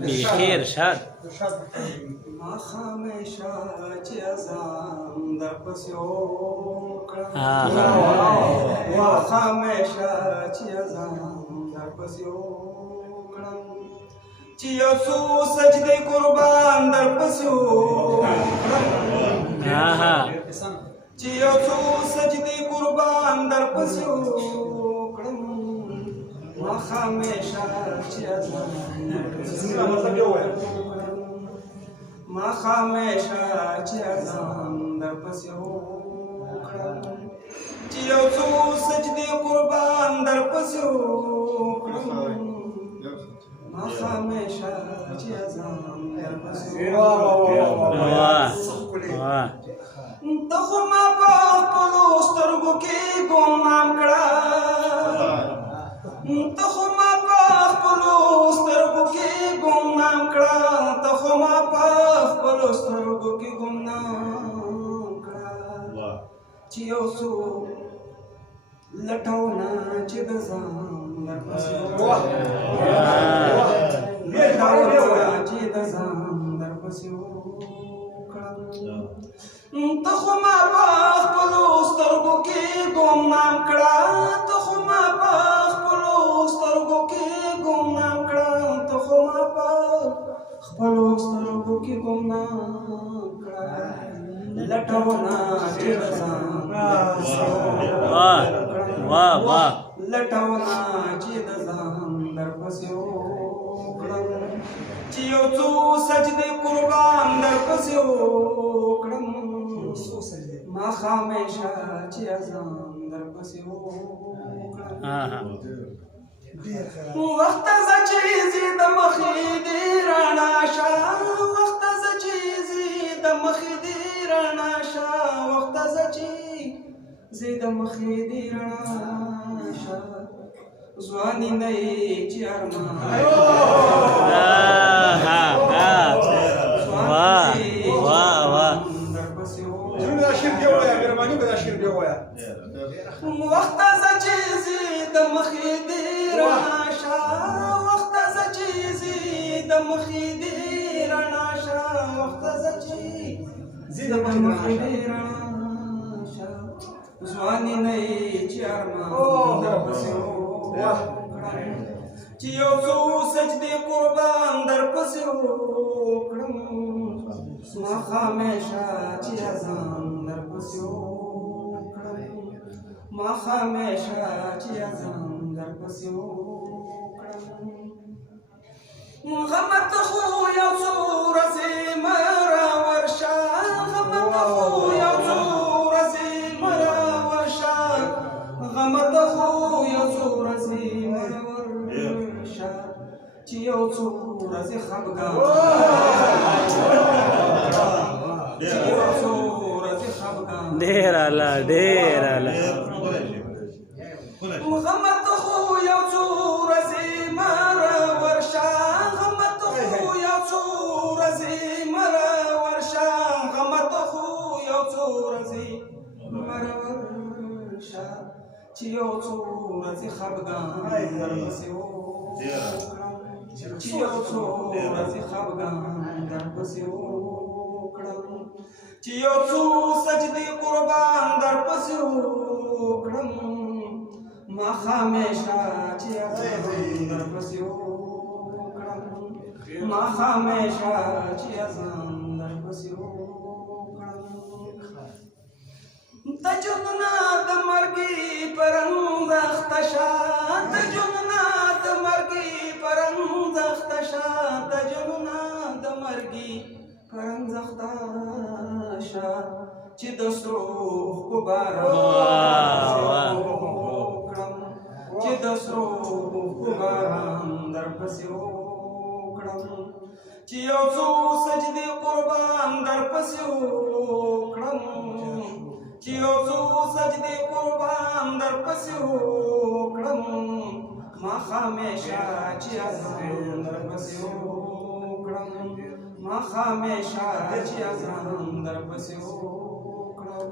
بیخي ارشاد ما خامشا چې ازان در پسې وکړم ما خامشا چې ازان در پسې وکړم چې یو څو سجدې قربان در پسې وکړم چې یو څو سجدې قربان در پسې وکړم ما خامشا چې ازان ما خامشا چې ازان در پسې وکړم چې یو څو سجدې قربان در پسې وکړم ما خامشا چې ازان در پسې وکړم ته خو ما په خپلو سترګو کې ګمنام کړه ته خو ما په خپلو سترګو کې ګمنام کړه ته خو ما په خپلو سترګو کې ګمنام کړه چې یو څو لټونه چې د ځان در پسې لټونه چې د ځان در پسې وکړم ته خو ما په خپلو سترګو کې ګمنام کړه ته خو ما په خپلو سترګو کې ګمنام کړه ته خو ما په خپلو سترګو کې ګمنام کړه لټونه چې د ځان لټونه چې د ځان در پسې وکړم چې یو څو سجدې قربان در پسې وکړم ما خامشا چې ازان در پسې وکړم وخت زه چې زی د مخې دې رڼا شه وخت زه چې زی د مخې دې رڼا شه وخت زه چې زی د مخې دې رڼا شه ځواني نه یې چې ارمان وقت زه چې زی د مخې دې رڼا شه وخت زه چې زی د مخې دې رڼا شه وخت زه چې زی د مخې دې رڼا شه ځواني نه یې چې ارمان در پسې وکړم چې یو څو سجدې قربان در پسې وکړم ما خامشا چې ازان در پسې ما خامشا چې ازان در پسې وکړم غمت خو یو څو ورځې مه راورشه غمت خو یو څو ورځې مه راورشه غمت خو یو څو ورځې مه راورشه چې یو څو ورځې خفګان چې یو څو ورځې خفګان ډېر اعلی ډېر اعلی غمت خو یو څو ورځې مه راورشه غمت خو یو څو ورځې مه راورشه غمت خو یو څو ورځې مه راورشه چې یو څو ورځې خفګان در پسې وکړم چې یو څو ورځې خفګان در پسې وکړم چې یو څو سجدې قربان در پسې وکړم ما خامشا چې ازان در پسې وکړم ما خامشا چې ازان در پسې وکړم ته جنونه د مرګي پرنګ اخته شه ته جنونه د مرګي پرنګ اخته شه ته جنونه د مرګي پرنګ اخته شه چې د سرو اوښکو باران چې د سرو اوښکو باران در پسې وکړم چې یو څو سجدې قربان در پسې وکړم چې یو څو سجدې قربان در پسې وکړم ما خامشا چې ازان در پسې وکړم ما خامشا چې ازان در پسې وکړم